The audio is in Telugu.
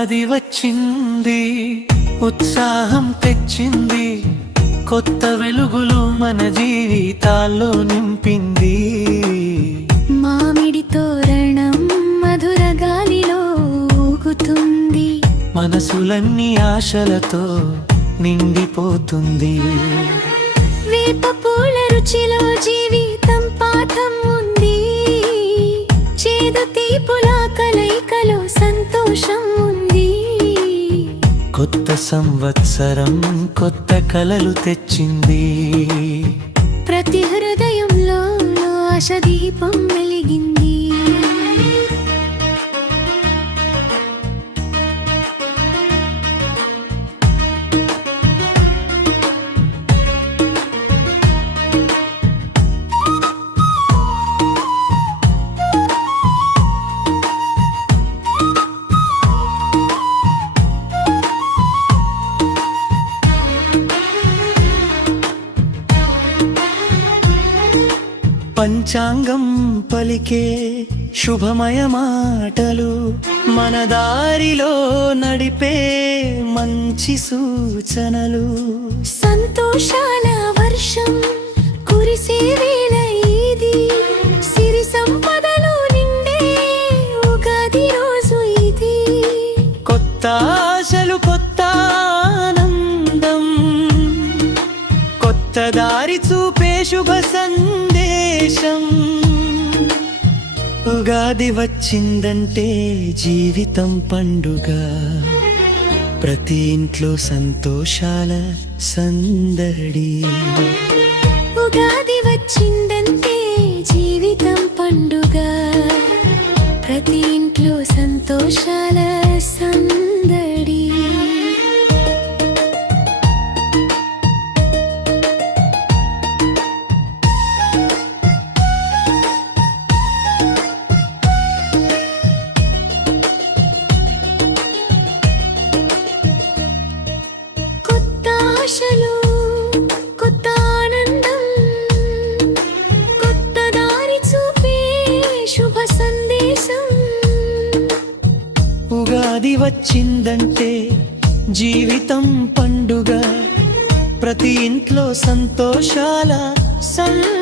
ఉగాది వచ్చింది, ఉత్సాహం తెచ్చింది, కొత్త వెలుగులు మన జీవితాల్లో నింపింది. మామిడి తోరణం మధుర గాలిలో ఊగుతుంది, మనసులన్నీ ఆశలతో నిండిపోతుంది. వేప పూల రుచిలో జీవితం పాఠం ఉంది, చేదు తీపుల కలయికలో సంతోషం ఉంది. కొత్త సంవత్సరం కొత్త కలలు తెచ్చింది, ప్రతి హృదయంలో ఆశ దీపం వెలిగింది. పంచాంగం పలికే శుభమయ మాటలు, మన దారిలో నడిపే మంచి సూచనలు. సంతోషాల వర్షం కురిసే వేళ ఇది, సిరి సంపదలు నిండే ఉగాది రోజు ఇది. కొత్త ఆశలు కొత్త ఆనందం, కొత్త దారి చూపే శుభ సందేశం. ఉగాది వచ్చిందంటే జీవితం పండుగ, ప్రతి ఇంట్లో సంతోషాల సందడి. ఉగాది వచ్చిందంటే జీవితం పండుగ, ప్రతి ఇంట్లో సంతోషాల సందడి. కొత్త ఆశలు కొత్త ఆనందం, కొత్త దారి చూపే శుభ సందేశం. ఉగాది వచ్చిందంటే జీవితం పండుగ, ప్రతి ఇంట్లో సంతోషాల సందడి.